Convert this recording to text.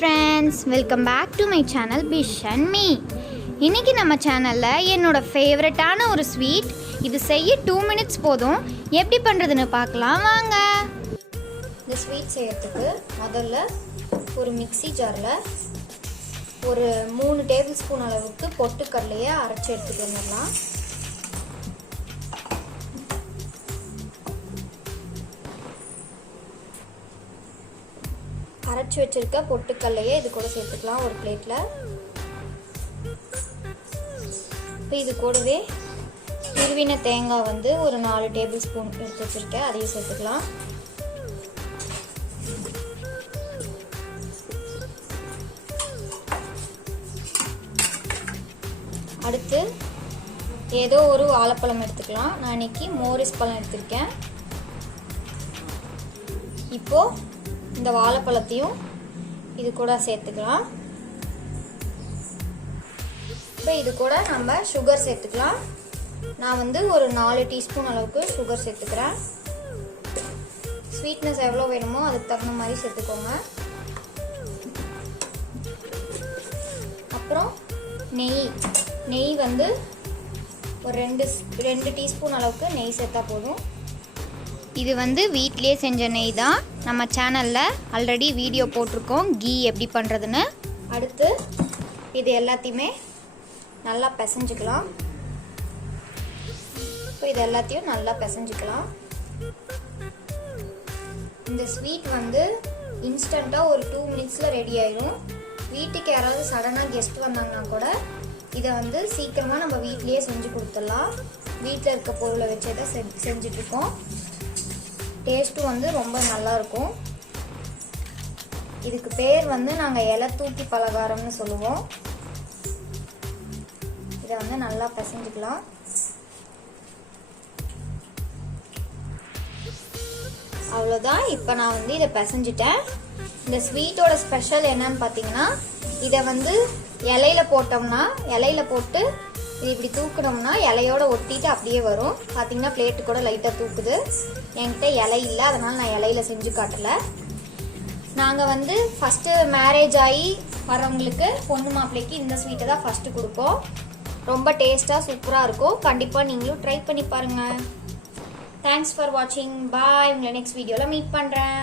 friends, welcome back to my channel Bish and me. இன்னைக்கு நம்ம சேனல்ல என்னோட ஃபேவரட்டான ஒரு ஸ்வீட் இது செய்ய 2 minutes போதும். எப்படி பண்றதுன்னு பார்க்கலாம் வாங்க. இந்த ஸ்வீட் செய்யறதுக்கு முதல்ல ஒரு மிக்ஸி ஜார்ல ஒரு 3 டேபிள்ஸ்பூன் அளவுக்கு பொட்டுக்கடலையை அரைச்சு எடுத்துட்டு வந்துடலாம். அரைச்சி வச்சிருக்க பொட்டுக்கல்லையே இது கூட சேர்த்துக்கலாம் ஒரு பிளேட்ல. இப்போ இது கூடவே துருவின தேங்காய் வந்து ஒரு 4 டேபிள் ஸ்பூன் எடுத்து வச்சிருக்கேன், அதையும் சேர்த்துக்கலாம். அடுத்து ஏதோ ஒரு வாழைப்பழம் எடுத்துக்கலாம். நான் இன்னைக்கு மோரிஸ் பழம் எடுத்திருக்கேன். இப்போ இந்த வாழைப்பழத்தையும் இது கூட சேர்த்துக்கலாம். இப்போ இது கூட நம்ம சுகர் சேர்த்துக்கலாம். நான் வந்து ஒரு 4 டீஸ்பூன் அளவுக்கு சுகர் சேர்த்துக்கிறேன். ஸ்வீட்னஸ் எவ்வளோ வேணுமோ அதுக்கு தகுந்த மாதிரி சேர்த்துக்கோங்க. அப்புறம் நெய் வந்து ஒரு 2 டீஸ்பூன் அளவுக்கு நெய் சேர்த்தா போதும். இது வந்து வீட்டிலே செஞ்ச நெய் தான். நம்ம சேனலில் ஆல்ரெடி வீடியோ போட்டிருக்கோம் கீ எப்படி பண்ணுறதுன்னு. அடுத்து இது எல்லாத்தையுமே நல்லா பிசைஞ்சுக்கலாம். இப்போ இது எல்லாத்தையும் நல்லா பிசைஞ்சுக்கலாம். இந்த ஸ்வீட் வந்து இன்ஸ்டண்ட்டாக ஒரு 2 மினிட்ஸில் ரெடி ஆயிடும். வீட்டுக்கு யாராவது சடனாக கெஸ்ட் வந்தாங்கன்னா கூட இதை வந்து சீக்கிரமாக நம்ம வீட்லேயே செஞ்சு கொடுத்துடலாம். வீட்டில் இருக்க பொருளை வச்சு தான் செஞ்சுட்ருக்கோம். டேஸ்ட்டும் வந்து ரொம்ப நல்லா இருக்கும். இதுக்கு பேர் வந்து நாங்கள் இலை தூக்கி பலகாரம்னு சொல்லுவோம். இதை வந்து நல்லா பிசைஞ்சுக்கலாம். அவ்வளோதான். இப்போ நான் வந்து இதை பிசைஞ்சிட்டேன். இந்த ஸ்வீட்டோட ஸ்பெஷல் என்னன்னு பார்த்தீங்கன்னா, இதை வந்து இலையில போட்டோம்னா இலையில போட்டு இது இப்படி தூக்கணும்னா இலையோட ஒட்டிட்டு அப்படியே வரும். பார்த்தீங்கன்னா பிளேட்டு கூட லைட்டாக தூக்குது. என்கிட்ட இலை இல்லை, அதனால நான் இலையில செஞ்சு காட்டலை. நாங்கள் வந்து ஃபஸ்ட்டு மேரேஜ் ஆகி வரவங்களுக்கு பொண்ணு மாப்பிள்ளைக்கு இந்த ஸ்வீட்டை தான் ஃபஸ்ட்டு கொடுப்போம். ரொம்ப டேஸ்ட்டாக சூப்பராக இருக்கும். கண்டிப்பாக நீங்களும் ட்ரை பண்ணி பாருங்கள். தேங்க்ஸ் ஃபார் வாட்சிங். பாய். உங்களை நெக்ஸ்ட் வீடியோவில் மீட் பண்ணுறேன்.